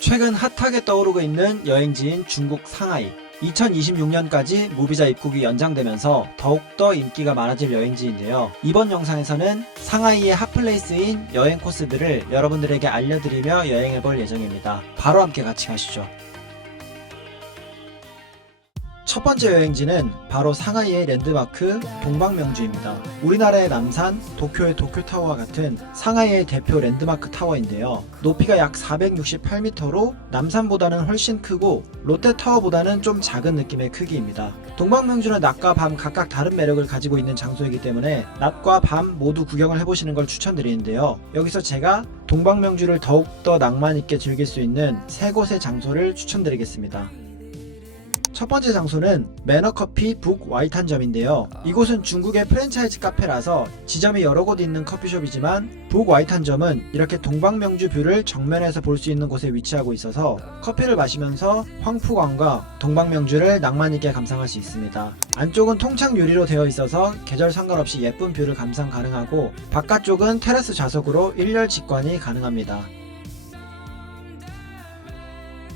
최근 핫하게 떠오르고 있는 여행지인 중국 상하이. 2026년까지 무비자 입국이 연장되면서 더욱더 인기가 많아질 여행지인데요. 이번 영상에서는 상하이의 핫플레이스인 여행 코스들을 여러분들에게 알려드리며 여행해볼 예정입니다. 바로 함께 같이 가시죠. 첫 번째 여행지는 바로 상하이의 랜드마크 동방명주입니다. 우리나라의 남산, 도쿄의 도쿄타워와 같은 상하이의 대표 랜드마크 타워인데요. 높이가 약 468m로 남산보다는 훨씬 크고 롯데타워보다는 좀 작은 느낌의 크기입니다. 동방명주는 낮과 밤 각각 다른 매력을 가지고 있는 장소이기 때문에 낮과 밤 모두 구경을 해보시는 걸 추천드리는데요. 여기서 제가 동방명주를 더욱더 낭만있게 즐길 수 있는 세 곳의 장소를 추천드리겠습니다. 첫 번째 장소는 매너커피 북 와이탄점인데요. 이곳은 중국의 프랜차이즈 카페라서 지점이 여러 곳 있는 커피숍이지만 북 와이탄점은 이렇게 동방명주 뷰를 정면에서 볼 수 있는 곳에 위치하고 있어서 커피를 마시면서 황푸광과 동방명주를 낭만있게 감상할 수 있습니다. 안쪽은 통창 유리로 되어 있어서 계절 상관없이 예쁜 뷰를 감상 가능하고 바깥쪽은 테라스 좌석으로 일렬 직관이 가능합니다.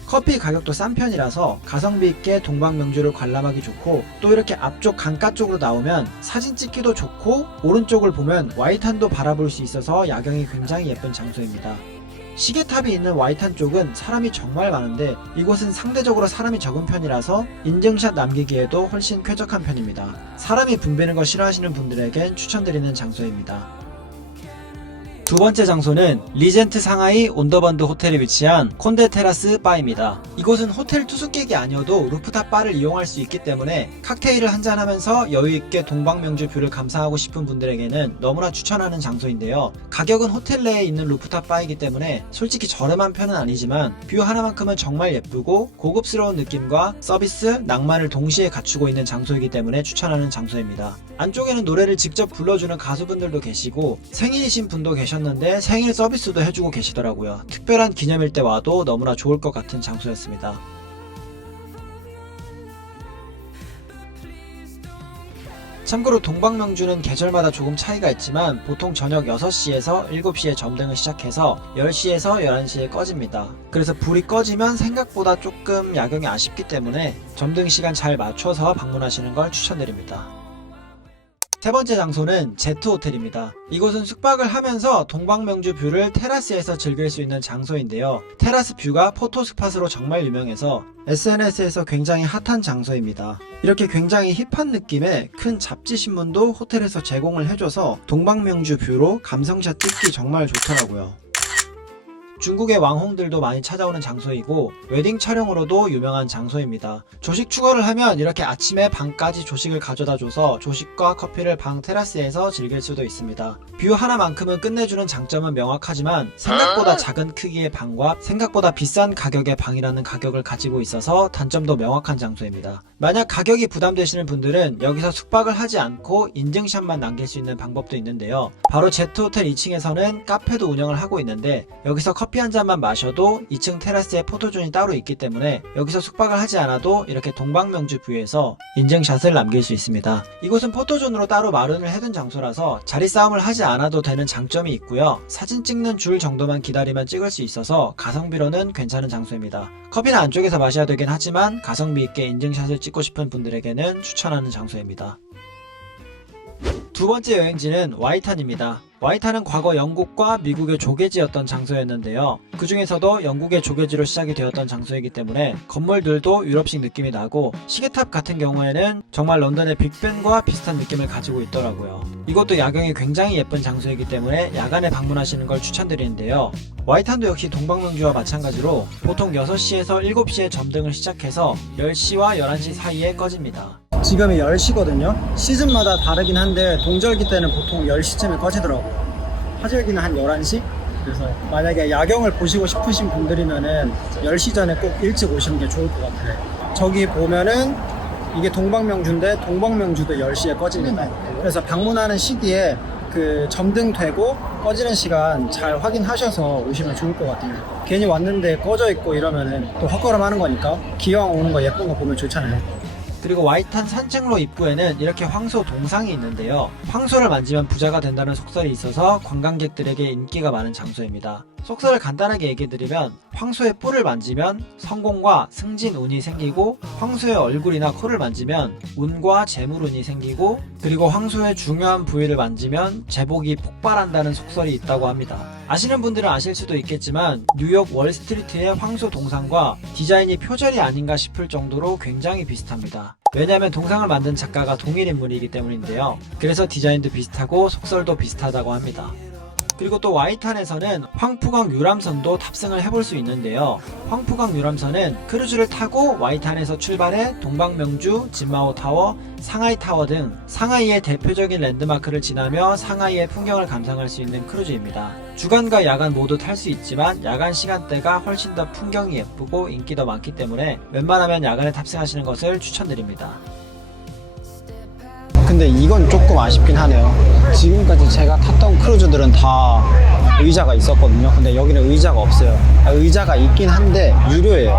커피 가격도 싼 편이라서 가성비 있게 동방명주를 관람하기 좋고, 또 이렇게 앞쪽 강가 쪽으로 나오면 사진 찍기도 좋고 오른쪽을 보면 와이탄도 바라볼 수 있어서 야경이 굉장히 예쁜 장소입니다. 시계탑이 있는 와이탄 쪽은 사람이 정말 많은데 이곳은 상대적으로 사람이 적은 편이라서 인증샷 남기기에도 훨씬 쾌적한 편입니다. 사람이 붐비는 거 싫어하시는 분들에겐 추천드리는 장소입니다. 두 번째 장소는 리젠트 상하이 온더번드 호텔에 위치한 콘데 테라스 바입니다. 이곳은 호텔 투숙객이 아니어도 루프탑 바를 이용할 수 있기 때문에 칵테일을 한잔하면서 여유있게 동방명주 뷰를 감상하고 싶은 분들에게는 너무나 추천하는 장소인데요. 가격은 호텔 내에 있는 루프탑 바이기 때문에 솔직히 저렴한 편은 아니지만 뷰 하나만큼은 정말 예쁘고 고급스러운 느낌과 서비스, 낭만을 동시에 갖추고 있는 장소이기 때문에 추천하는 장소입니다. 안쪽에는 노래를 직접 불러주는 가수분들도 계시고 생일이신 분도 계셨는데 생일 서비스도 해주고 계시더라고요. 특별한 기념일 때 와도 너무나 좋을 것 같은 장소였습니다. 참고로 동방명주는 계절마다 조금 차이가 있지만 보통 저녁 6시에서 7시에 점등을 시작해서 10시에서 11시에 꺼집니다. 그래서 불이 꺼지면 생각보다 조금 야경이 아쉽기 때문에 점등 시간 잘 맞춰서 방문하시는 걸 추천드립니다. 세 번째 장소는 제트호텔입니다. 이곳은 숙박을 하면서 동방명주 뷰를 테라스에서 즐길 수 있는 장소인데요. 테라스 뷰가 포토스팟으로 정말 유명해서 SNS에서 굉장히 핫한 장소입니다. 이렇게 굉장히 힙한 느낌의 큰 잡지 신문도 호텔에서 제공을 해줘서 동방명주 뷰로 감성샷 찍기 정말 좋더라고요. 중국의 왕홍들도 많이 찾아오는 장소이고 웨딩 촬영으로도 유명한 장소입니다. 조식 추가를 하면 이렇게 아침에 방까지 조식을 가져다줘서 조식과 커피를 방 테라스에서 즐길 수도 있습니다. 뷰 하나만큼은 끝내주는 장점은 명확하지만 생각보다 작은 크기의 방과 생각보다 비싼 가격의 방이라는 가격을 가지고 있어서 단점도 명확한 장소입니다. 만약 가격이 부담되시는 분들은 여기서 숙박을 하지 않고 인증샷만 남길 수 있는 방법도 있는데요. 바로 제트호텔 2층에서는 카페도 운영을 하고 있는데 여기서 커피 한 잔만 마셔도 2층 테라스에 포토존이 따로 있기 때문에 여기서 숙박을 하지 않아도 이렇게 동방명주 뷰에서 인증샷을 남길 수 있습니다. 이곳은 포토존으로 따로 마련을 해둔 장소라서 자리 싸움을 하지 않아도 되는 장점이 있고요. 사진 찍는 줄 정도만 기다리면 찍을 수 있어서 가성비로는 괜찮은 장소입니다. 커피는 안쪽에서 마셔야 되긴 하지만 가성비 있게 인증샷을 찍고 싶은 분들에게는 추천하는 장소입니다. 두 번째 여행지는 와이탄입니다. 와이탄은 과거 영국과 미국의 조개지였던 장소였는데요. 그 중에서도 영국의 조개지로 시작이 되었던 장소이기 때문에 건물들도 유럽식 느낌이 나고 시계탑 같은 경우에는 정말 런던의 빅벤과 비슷한 느낌을 가지고 있더라고요. 이것도 야경이 굉장히 예쁜 장소이기 때문에 야간에 방문하시는 걸 추천드리는데요. 와이탄도 역시 동방명주와 마찬가지로 보통 6시에서 7시에 점등을 시작해서 10시와 11시 사이에 꺼집니다. 지금이 10시거든요. 시즌마다 다르긴 한데 동절기 때는 보통 10시쯤에 꺼지더라고요. 화절기는 한 11시? 그래서 만약에 야경을 보시고 싶으신 분들이면은 10시 전에 꼭 일찍 오시는 게 좋을 것 같아요. 저기 보면은 이게 동방명주인데 동방명주도 10시에 꺼집니다. 그래서 방문하는 시기에 그 점등되고 꺼지는 시간 잘 확인하셔서 오시면 좋을 것 같아요. 괜히 왔는데 꺼져 있고 이러면은 또 헛걸음 하는 거니까 기왕 오는 거 예쁜 거 보면 좋잖아요. 그리고 와이탄 산책로 입구에는 이렇게 황소 동상이 있는데요. 황소를 만지면 부자가 된다는 속설이 있어서 관광객들에게 인기가 많은 장소입니다. 속설을 간단하게 얘기해드리면 황소의 뿔을 만지면 성공과 승진 운이 생기고, 황소의 얼굴이나 코를 만지면 운과 재물운이 생기고, 그리고 황소의 중요한 부위를 만지면 재복이 폭발한다는 속설이 있다고 합니다. 아시는 분들은 아실 수도 있겠지만 뉴욕 월스트리트의 황소 동상과 디자인이 표절이 아닌가 싶을 정도로 굉장히 비슷합니다. 왜냐하면 동상을 만든 작가가 동일 인물이기 때문인데요. 그래서 디자인도 비슷하고 속설도 비슷하다고 합니다. 그리고 또 와이탄에서는 황푸강 유람선도 탑승을 해볼 수 있는데요. 황푸강 유람선은 크루즈를 타고 와이탄에서 출발해 동방명주, 진마오 타워, 상하이 타워 등 상하이의 대표적인 랜드마크를 지나며 상하이의 풍경을 감상할 수 있는 크루즈입니다. 주간과 야간 모두 탈 수 있지만 야간 시간대가 훨씬 더 풍경이 예쁘고 인기도 많기 때문에 웬만하면 야간에 탑승하시는 것을 추천드립니다. 근데 이건 조금 아쉽긴 하네요. 지금까지 제가 탔던 크루즈들은 다 의자가 있었거든요. 근데 여기는 의자가 없어요. 의자가 있긴 한데 유료예요.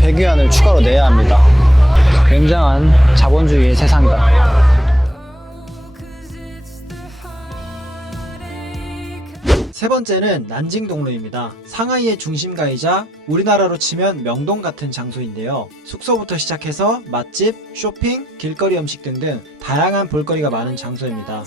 100위안을 추가로 내야 합니다. 굉장한 자본주의의 세상이다. 세 번째는 난징동로입니다. 상하이의 중심가이자 우리나라로 치면 명동 같은 장소인데요. 숙소부터 시작해서 맛집, 쇼핑, 길거리 음식 등등 다양한 볼거리가 많은 장소입니다.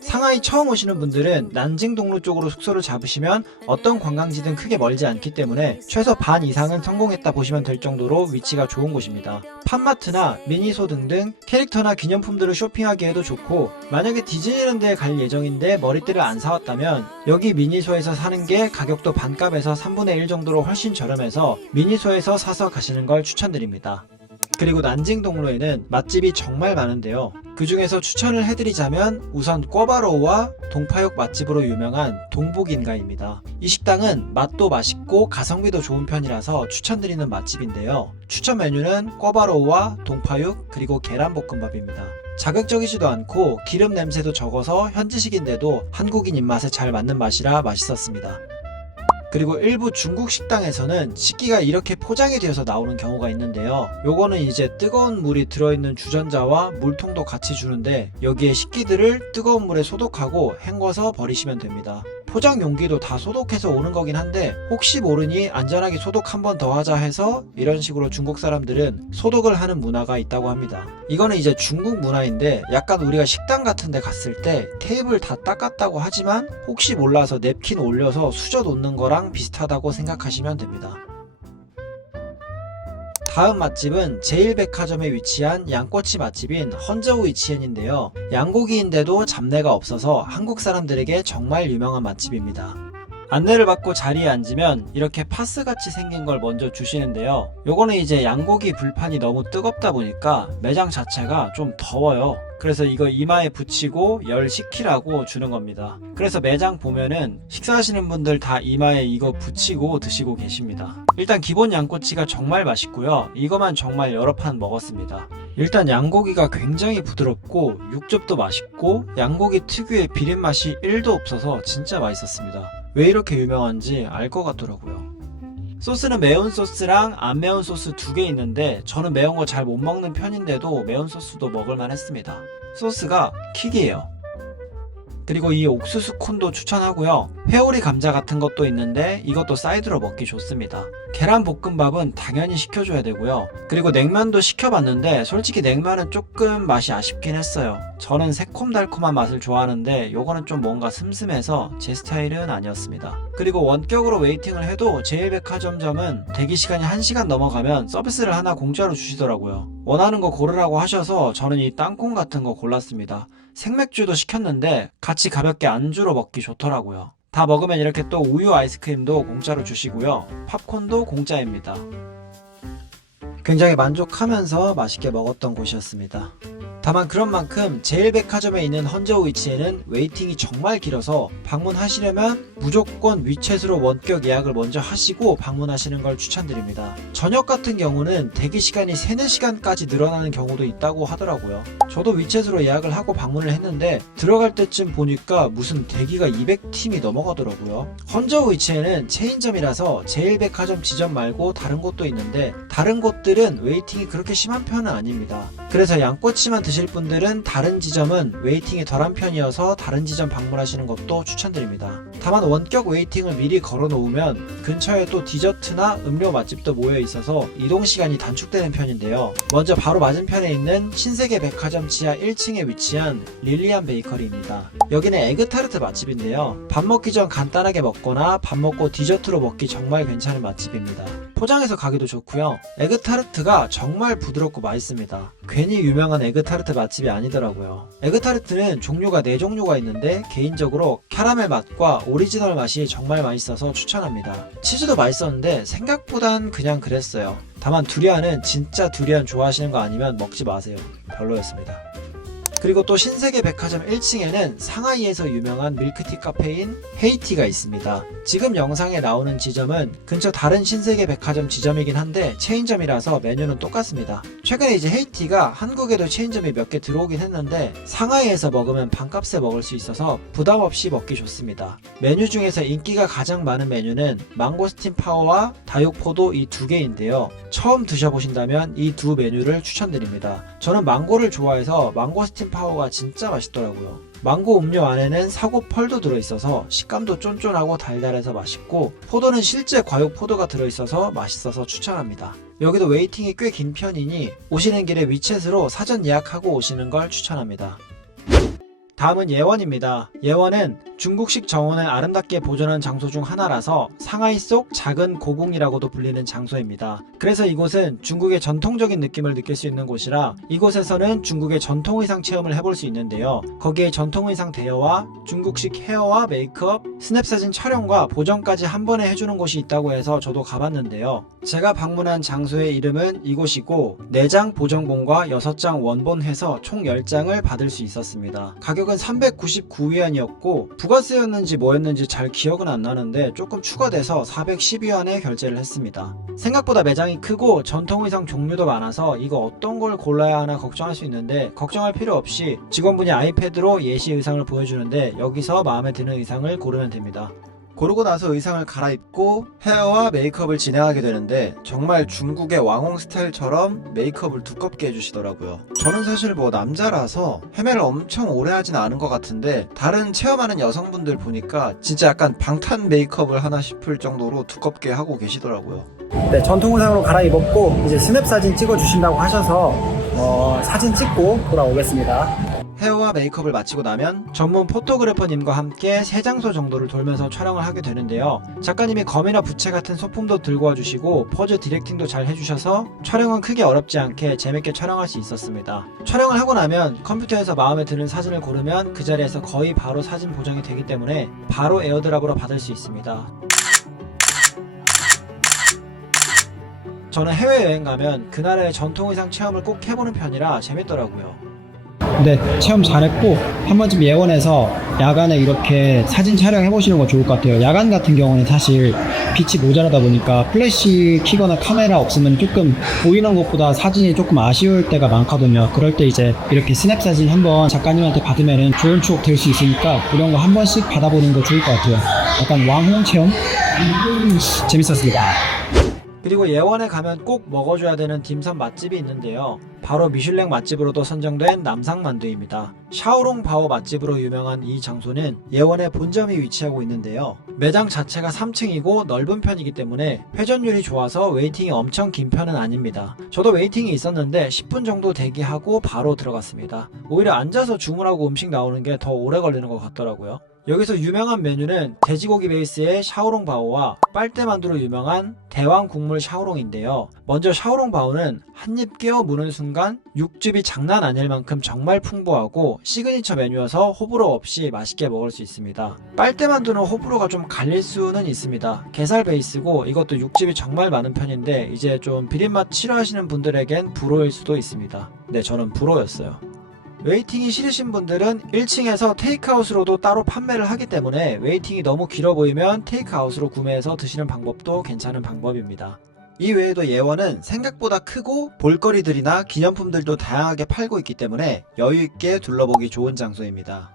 상하이 처음 오시는 분들은 난징동로 쪽으로 숙소를 잡으시면 어떤 관광지든 크게 멀지 않기 때문에 최소 반 이상은 성공했다 보시면 될 정도로 위치가 좋은 곳입니다. 팜마트나 미니소 등등 캐릭터나 기념품들을 쇼핑하기에도 좋고, 만약에 디즈니랜드에 갈 예정인데 머리띠를 안 사왔다면 여기 미니소에서 사는 게 가격도 반값에서 3분의 1 정도로 훨씬 저렴해서 미니소에서 사서 가시는 걸 추천드립니다. 그리고 난징동로에는 맛집이 정말 많은데요. 그 중에서 추천을 해드리자면 우선 꿔바로우와 동파육 맛집으로 유명한 동북인가입니다. 이 식당은 맛도 맛있고 가성비도 좋은 편이라서 추천드리는 맛집인데요. 추천 메뉴는 꿔바로우와 동파육 그리고 계란볶음밥입니다. 자극적이지도 않고 기름 냄새도 적어서 현지식인데도 한국인 입맛에 잘 맞는 맛이라 맛있었습니다. 그리고 일부 중국 식당에서는 식기가 이렇게 포장이 되어서 나오는 경우가 있는데요. 요거는 이제 뜨거운 물이 들어있는 주전자와 물통도 같이 주는데 여기에 식기들을 뜨거운 물에 소독하고 헹궈서 버리시면 됩니다. 포장 용기도 다 소독해서 오는 거긴 한데 혹시 모르니 안전하게 소독 한 번 더 하자 해서 이런 식으로 중국 사람들은 소독을 하는 문화가 있다고 합니다. 이거는 이제 중국 문화인데 약간 우리가 식당 같은 데 갔을 때 테이블 다 닦았다고 하지만 혹시 몰라서 냅킨 올려서 수저 놓는 거랑 비슷하다고 생각하시면 됩니다. 다음 맛집은 제일백화점에 위치한 양꼬치 맛집인 헌저우이치엔인데요. 양고기인데도 잡내가 없어서 한국 사람들에게 정말 유명한 맛집입니다. 안내를 받고 자리에 앉으면 이렇게 파스같이 생긴 걸 먼저 주시는데요. 요거는 이제 양고기 불판이 너무 뜨겁다 보니까 매장 자체가 좀 더워요. 그래서 이거 이마에 붙이고 열 식히라고 주는 겁니다. 그래서 매장 보면은 식사하시는 분들 다 이마에 이거 붙이고 드시고 계십니다. 일단 기본 양꼬치가 정말 맛있고요. 이거만 정말 여러 판 먹었습니다. 일단 양고기가 굉장히 부드럽고 육즙도 맛있고 양고기 특유의 비린맛이 1도 없어서 진짜 맛있었습니다. 왜 이렇게 유명한지 알 것 같더라고요. 소스는 매운 소스랑 안 매운 소스 2개 있는데 저는 매운 거 잘 못 먹는 편인데도 매운 소스도 먹을만 했습니다. 소스가 킥이에요. 그리고 이 옥수수 콘도 추천하고요. 회오리 감자 같은 것도 있는데 이것도 사이드로 먹기 좋습니다. 계란볶음밥은 당연히 시켜줘야 되고요. 그리고 냉면도 시켜봤는데 솔직히 냉면은 조금 맛이 아쉽긴 했어요. 저는 새콤달콤한 맛을 좋아하는데 요거는 좀 뭔가 슴슴해서 제 스타일은 아니었습니다. 그리고 원격으로 웨이팅을 해도 제일백화점점은 대기시간이 1시간 넘어가면 서비스를 하나 공짜로 주시더라고요. 원하는 거 고르라고 하셔서 저는 이 땅콩 같은 거 골랐습니다. 생맥주도 시켰는데 같이 가볍게 안주로 먹기 좋더라고요. 다 먹으면 이렇게 또 우유 아이스크림도 공짜로 주시고요. 팝콘도 공짜입니다. 굉장히 만족하면서 맛있게 먹었던 곳이었습니다. 다만 그런 만큼 제일백화점에 있는 헌저우이치에는 웨이팅이 정말 길어서 방문하시려면 무조건 위챗으로 원격 예약을 먼저 하시고 방문하시는 걸 추천드립니다. 저녁 같은 경우는 대기 시간이 3-4시간까지 늘어나는 경우도 있다고 하더라고요. 저도 위챗으로 예약을 하고 방문을 했는데 들어갈 때쯤 보니까 무슨 대기가 200팀이 넘어가더라고요. 헌저우이치에는 체인점이라서 제일백화점 지점 말고 다른 곳도 있는데 다른 곳들은 웨이팅이 그렇게 심한 편은 아닙니다. 그래서 양꼬치만 드실 드실 분들은 다른 지점은 웨이팅이 덜한 편이어서 다른 지점 방문하시는 것도 추천드립니다. 다만 원격 웨이팅을 미리 걸어 놓으면 근처에 또 디저트나 음료 맛집도 모여 있어서 이동 시간이 단축되는 편인데요. 먼저 바로 맞은편에 있는 신세계 백화점 지하 1층에 위치한 릴리안 베이커리입니다. 여기는 에그타르트 맛집인데요. 밥 먹기 전 간단하게 먹거나 밥 먹고 디저트로 먹기 정말 괜찮은 맛집입니다. 포장해서 가기도 좋고요. 에그타르트가 정말 부드럽고 맛있습니다. 괜히 유명한 에그타르트 맛집이 아니더라고요. 에그타르트는 종류가 4종류가 있는데 개인적으로 캐러멜 맛과 오리지널 맛이 정말 맛있어서 추천합니다. 치즈도 맛있었는데 생각보단 그냥 그랬어요. 다만 두리안은 진짜 두리안 좋아하시는 거 아니면 먹지 마세요. 별로였습니다. 그리고 또 신세계 백화점 1층에는 상하이에서 유명한 밀크티 카페인 헤이티가 있습니다. 지금 영상에 나오는 지점은 근처 다른 신세계 백화점 지점이긴 한데 체인점이라서 메뉴는 똑같습니다. 최근에 이제 헤이티가 한국에도 체인점이 몇 개 들어오긴 했는데 상하이에서 먹으면 반값에 먹을 수 있어서 부담 없이 먹기 좋습니다. 메뉴 중에서 인기가 가장 많은 메뉴는 망고스틴 파워와 다육포도 이 두 개인데요. 처음 드셔보신다면 이 두 메뉴를 추천드립니다. 저는 망고를 좋아해서 망고스틴 파워가 진짜 맛있더라고요. 망고 음료 안에는 사고 펄도 들어있어서 식감도 쫀쫀하고 달달해서 맛있고 포도는 실제 과육 포도가 들어있어서 맛있어서 추천합니다. 여기도 웨이팅이 꽤 긴 편이니 오시는 길에 위챗으로 사전 예약하고 오시는 걸 추천합니다. 다음은 예원입니다. 예원은 중국식 정원을 아름답게 보존한 장소 중 하나라서 상하이 속 작은 고궁이라고도 불리는 장소입니다. 그래서 이곳은 중국의 전통적인 느낌을 느낄 수 있는 곳이라 이곳에서는 중국의 전통의상 체험을 해볼 수 있는데요. 거기에 전통의상 대여와 중국식 헤어와 메이크업, 스냅사진 촬영과 보정까지 한 번에 해주는 곳이 있다고 해서 저도 가봤는데요. 제가 방문한 장소의 이름은 이곳이고 4장 보정본과 6장 원본 해서 총 10장을 받을 수 있었습니다. 가격은 399위안이었고 부가세였는지 뭐였는지 잘 기억은 안 나는데 조금 추가돼서 412위안에 결제를 했습니다. 생각보다 매장이 크고 전통의상 종류도 많아서 이거 어떤 걸 골라야 하나 걱정할 수 있는데 걱정할 필요 없이 직원분이 아이패드로 예시 의상을 보여주는데 여기서 마음에 드는 의상을 고르면 됩니다. 고르고 나서 의상을 갈아입고 헤어와 메이크업을 진행하게 되는데 정말 중국의 왕홍 스타일처럼 메이크업을 두껍게 해주시더라고요. 저는 사실 뭐 남자라서 헤매를 엄청 오래 하진 않은 것 같은데 다른 체험하는 여성분들 보니까 진짜 약간 방탄 메이크업을 하나 싶을 정도로 두껍게 하고 계시더라고요. 네, 전통 의상으로 갈아입었고 이제 스냅 사진 찍어주신다고 하셔서 사진 찍고 돌아오겠습니다. 헤어와 메이크업을 마치고 나면 전문 포토그래퍼님과 함께 3장소 정도를 돌면서 촬영을 하게 되는데요. 작가님이 검이나 부채 같은 소품도 들고 와주시고 포즈 디렉팅도 잘 해주셔서 촬영은 크게 어렵지 않게 재밌게 촬영할 수 있었습니다. 촬영을 하고 나면 컴퓨터에서 마음에 드는 사진을 고르면 그 자리에서 거의 바로 사진 보정이 되기 때문에 바로 에어드랍으로 받을 수 있습니다. 저는 해외여행 가면 그 나라의 전통의상 체험을 꼭 해보는 편이라 재밌더라고요. 네, 체험 잘했고 한 번쯤 예원에서 야간에 이렇게 사진 촬영해 보시는 거 좋을 것 같아요. 야간 같은 경우는 사실 빛이 모자라다 보니까 플래시 키거나 카메라 없으면 조금 보이는 것보다 사진이 조금 아쉬울 때가 많거든요. 그럴 때 이제 이렇게 스냅 사진 한번 작가님한테 받으면 좋은 추억 될 수 있으니까 이런 거 한 번씩 받아보는 거 좋을 것 같아요. 약간 왕홍 체험 재밌었습니다. 그리고 예원에 가면 꼭 먹어줘야 되는 딤섬 맛집이 있는데요. 바로 미슐랭 맛집으로도 선정된 남상만두입니다. 샤오롱 바오 맛집으로 유명한 이 장소는 예원의 본점이 위치하고 있는데요. 매장 자체가 3층이고 넓은 편이기 때문에 회전율이 좋아서 웨이팅이 엄청 긴 편은 아닙니다. 저도 웨이팅이 있었는데 10분 정도 대기하고 바로 들어갔습니다. 오히려 앉아서 주문하고 음식 나오는 게 더 오래 걸리는 것 같더라고요. 여기서 유명한 메뉴는 돼지고기 베이스의 샤오롱 바오와 빨대만두로 유명한 대왕 국물 샤오롱인데요. 먼저 샤오롱 바오는 한입 깨어 무는 순간 육즙이 장난 아닐 만큼 정말 풍부하고 시그니처 메뉴여서 호불호 없이 맛있게 먹을 수 있습니다. 빨대만두는 호불호가 좀 갈릴 수는 있습니다. 게살 베이스고 이것도 육즙이 정말 많은 편인데 이제 좀 비린맛 싫어하시는 분들에겐 불호일 수도 있습니다. 네, 저는 불호였어요. 웨이팅이 싫으신 분들은 1층에서 테이크아웃으로도 따로 판매를 하기 때문에 웨이팅이 너무 길어 보이면 테이크아웃으로 구매해서 드시는 방법도 괜찮은 방법입니다. 이 외에도 예원은 생각보다 크고 볼거리들이나 기념품들도 다양하게 팔고 있기 때문에 여유있게 둘러보기 좋은 장소입니다.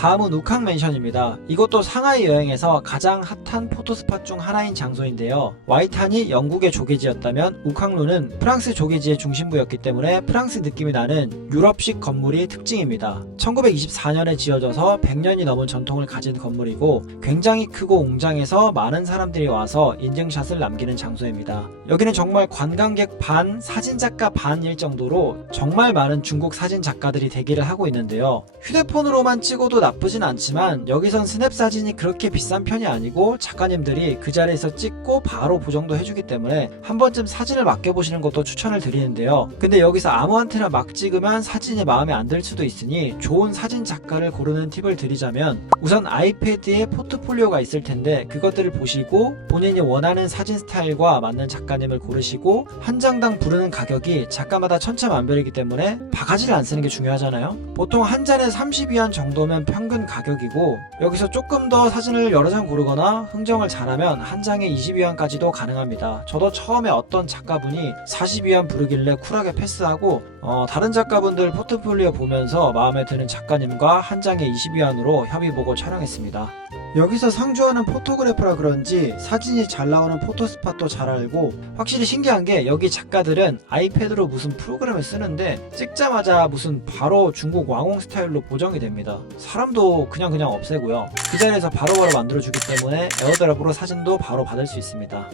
다음은 우캉 맨션입니다. 이것도 상하이 여행에서 가장 핫한 포토스팟 중 하나인 장소인데요. 와이탄이 영국의 조개지였다면 우캉루는 프랑스 조개지의 중심부였기 때문에 프랑스 느낌이 나는 유럽식 건물이 특징입니다. 1924년에 지어져서 100년이 넘은 전통을 가진 건물이고 굉장히 크고 웅장해서 많은 사람들이 와서 인증샷을 남기는 장소입니다. 여기는 정말 관광객 반, 사진작가 반일 정도로 정말 많은 중국 사진 작가들이 대기를 하고 있는데요. 휴대폰으로만 찍어도 나쁘진 않지만 여기선 스냅 사진이 그렇게 비싼 편이 아니고 작가님들이 그 자리에서 찍고 바로 보정도 해주기 때문에 한 번쯤 사진을 맡겨보시는 것도 추천을 드리는데요. 근데 여기서 아무한테나 막 찍으면 사진이 마음에 안 들 수도 있으니 좋은 사진 작가를 고르는 팁을 드리자면 우선 아이패드에 포트폴리오가 있을 텐데 그것들을 보시고 본인이 원하는 사진 스타일과 맞는 작가님을 고르시고 한 장당 부르는 가격이 작가마다 천차만별이기 때문에 바가지를 안 쓰는 게 중요하잖아요. 보통 한 잔에 30위안 정도면 평균 가격이고 여기서 조금 더 사진을 여러 장 고르거나 흥정을 잘하면 한 장에 20위안까지도 가능합니다. 저도 처음에 어떤 작가분이 40위안 부르길래 쿨하게 패스하고 다른 작가분들 포트폴리오 보면서 마음에 드는 작가님과 한 장에 20위안으로 협의 보고 촬영했습니다. 여기서 상주하는 포토그래퍼라 그런지 사진이 잘 나오는 포토스팟도 잘 알고 확실히 신기한 게 여기 작가들은 아이패드로 무슨 프로그램을 쓰는데 찍자마자 무슨 바로 중국 왕홍 스타일로 보정이 됩니다. 사람도 그냥 없애고요. 그 자리에서 바로바로 만들어주기 때문에 에어드랍으로 사진도 바로 받을 수 있습니다.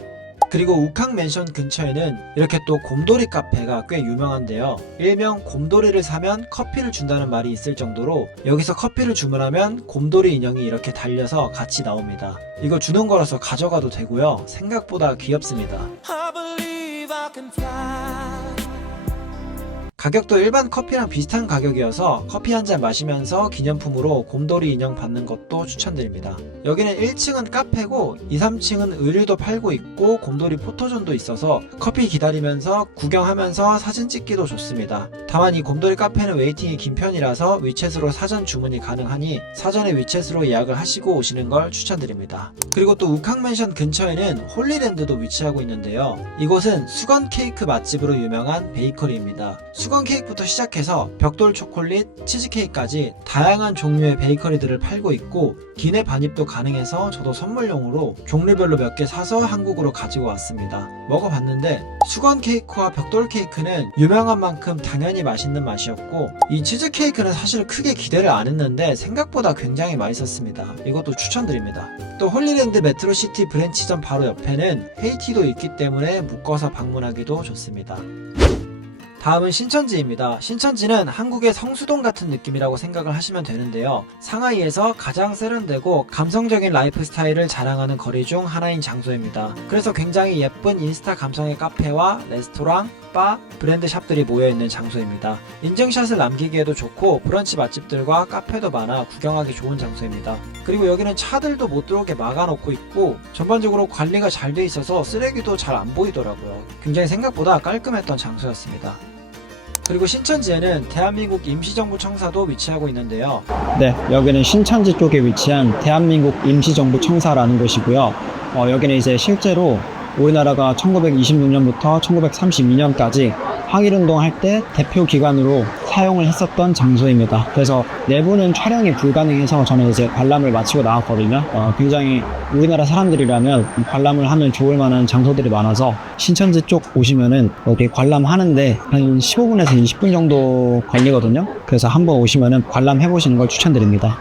그리고 우캉 맨션 근처에는 이렇게 또 곰돌이 카페가 꽤 유명한데요. 일명 곰돌이를 사면 커피를 준다는 말이 있을 정도로 여기서 커피를 주문하면 곰돌이 인형이 이렇게 달려서 같이 나옵니다. 이거 주는 거라서 가져가도 되고요. 생각보다 귀엽습니다. 가격도 일반 커피랑 비슷한 가격이어서 커피 한 잔 마시면서 기념품으로 곰돌이 인형 받는 것도 추천드립니다. 여기는 1층은 카페고 2, 3층은 의류도 팔고 있고 곰돌이 포토존도 있어서 커피 기다리면서 구경하면서 사진 찍기도 좋습니다. 다만 이 곰돌이 카페는 웨이팅이 긴 편이라서 위챗으로 사전 주문이 가능하니 사전에 위챗으로 예약을 하시고 오시는 걸 추천드립니다. 그리고 또 우캉 맨션 근처에는 홀리랜드도 위치하고 있는데요. 이곳은 수건 케이크 맛집으로 유명한 베이커리입니다. 수건 케이크부터 시작해서 벽돌 초콜릿, 치즈케이크까지 다양한 종류의 베이커리들을 팔고 있고 기내 반입도 가능해서 저도 선물용으로 종류별로 몇 개 사서 한국으로 가지고 왔습니다. 먹어봤는데 수건 케이크와 벽돌 케이크는 유명한 만큼 당연히 맛있는 맛이었고 이 치즈케이크는 사실 크게 기대를 안 했는데 생각보다 굉장히 맛있었습니다. 이것도 추천드립니다. 또 홀리랜드 메트로시티 브랜치점 바로 옆에는 헤이티도 있기 때문에 묶어서 방문하기도 좋습니다. 다음은 신천지입니다. 신천지는 한국의 성수동 같은 느낌이라고 생각을 하시면 되는데요. 상하이에서 가장 세련되고 감성적인 라이프 스타일을 자랑하는 거리 중 하나인 장소입니다. 그래서 굉장히 예쁜 인스타 감성의 카페와 레스토랑, 바, 브랜드 샵들이 모여있는 장소입니다. 인증샷을 남기기에도 좋고 브런치 맛집들과 카페도 많아 구경하기 좋은 장소입니다. 그리고 여기는 차들도 못 들어오게 막아놓고 있고 전반적으로 관리가 잘 돼 있어서 쓰레기도 잘 안 보이더라고요. 굉장히 생각보다 깔끔했던 장소였습니다. 그리고 신천지에는 대한민국 임시정부 청사도 위치하고 있는데요. 네, 여기는 신천지 쪽에 위치한 대한민국 임시정부 청사라는 곳이고요. 여기는 이제 실제로 우리나라가 1926년부터 1932년까지 항일운동 할 때 대표 기관으로 사용을 했었던 장소입니다. 그래서 내부는 촬영이 불가능해서 저는 이제 관람을 마치고 나왔거든요. 굉장히 우리나라 사람들이라면 관람을 하면 좋을 만한 장소들이 많아서 신천지 쪽 오시면은 여기 관람하는데 한 15분에서 20분 정도 걸리거든요. 그래서 한번 오시면은 관람해 보시는 걸 추천드립니다.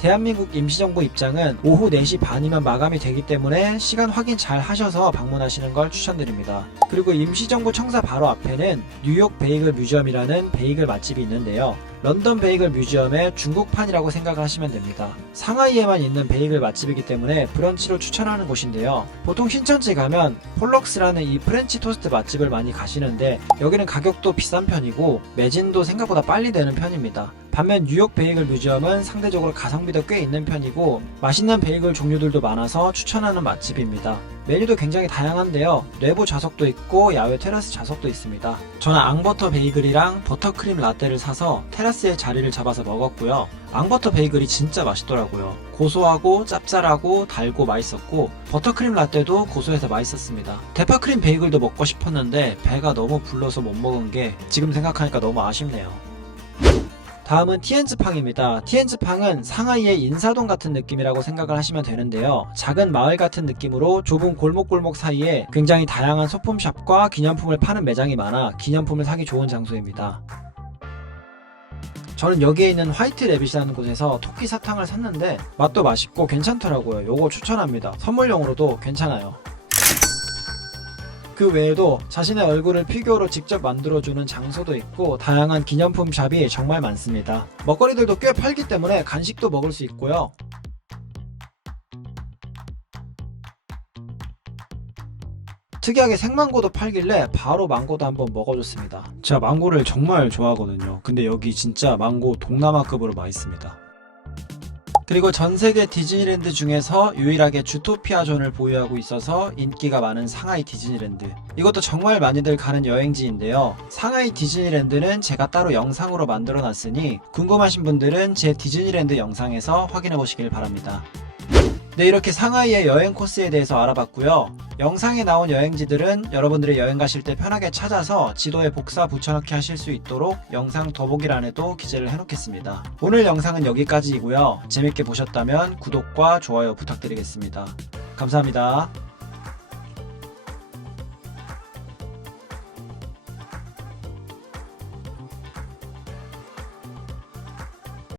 대한민국 임시정부 입장은 오후 4시 반이면 마감이 되기 때문에 시간 확인 잘 하셔서 방문하시는 걸 추천드립니다. 그리고 임시정부 청사 바로 앞에는 뉴욕 베이글 뮤지엄이라는 베이글 맛집이 있는데요. 런던 베이글 뮤지엄의 중국판이라고 생각을 하시면 됩니다. 상하이에만 있는 베이글 맛집이기 때문에 브런치로 추천하는 곳인데요. 보통 신천지 가면 폴럭스라는 이 프렌치 토스트 맛집을 많이 가시는데 여기는 가격도 비싼 편이고 매진도 생각보다 빨리 되는 편입니다. 반면 뉴욕 베이글 뮤지엄은 상대적으로 가성비도 꽤 있는 편이고 맛있는 베이글 종류들도 많아서 추천하는 맛집입니다. 메뉴도 굉장히 다양한데요. 내부 좌석도 있고 야외 테라스 좌석도 있습니다. 저는 앙버터 베이글이랑 버터크림 라떼를 사서 테라스에 자리를 잡아서 먹었고요. 앙버터 베이글이 진짜 맛있더라고요. 고소하고 짭짤하고 달고 맛있었고 버터크림 라떼도 고소해서 맛있었습니다. 대파크림 베이글도 먹고 싶었는데 배가 너무 불러서 못 먹은 게 지금 생각하니까 너무 아쉽네요. 다음은 티엔즈팡입니다. 티엔즈팡은 상하이의 인사동 같은 느낌이라고 생각을 하시면 되는데요. 작은 마을 같은 느낌으로 좁은 골목골목 사이에 굉장히 다양한 소품샵과 기념품을 파는 매장이 많아 기념품을 사기 좋은 장소입니다. 저는 여기에 있는 화이트 래빗이라는 곳에서 토끼 사탕을 샀는데 맛도 맛있고 괜찮더라고요. 요거 추천합니다. 선물용으로도 괜찮아요. 그 외에도 자신의 얼굴을 피규어로 직접 만들어주는 장소도 있고 다양한 기념품 샵이 정말 많습니다. 먹거리들도 꽤 팔기 때문에 간식도 먹을 수 있고요. 특이하게 생망고도 팔길래 바로 망고도 한번 먹어줬습니다. 제가 망고를 정말 좋아하거든요. 근데 여기 진짜 망고 동남아급으로 맛있습니다. 그리고 전세계 디즈니랜드 중에서 유일하게 주토피아존을 보유하고 있어서 인기가 많은 상하이 디즈니랜드. 이것도 정말 많이들 가는 여행지인데요. 상하이 디즈니랜드는 제가 따로 영상으로 만들어 놨으니 궁금하신 분들은 제 디즈니랜드 영상에서 확인해 보시길 바랍니다. 네, 이렇게 상하이의 여행 코스에 대해서 알아봤고요. 영상에 나온 여행지들은 여러분들이 여행 가실 때 편하게 찾아서 지도에 복사 붙여넣기 하실 수 있도록 영상 더보기란에도 기재를 해놓겠습니다. 오늘 영상은 여기까지이고요. 재밌게 보셨다면 구독과 좋아요 부탁드리겠습니다. 감사합니다.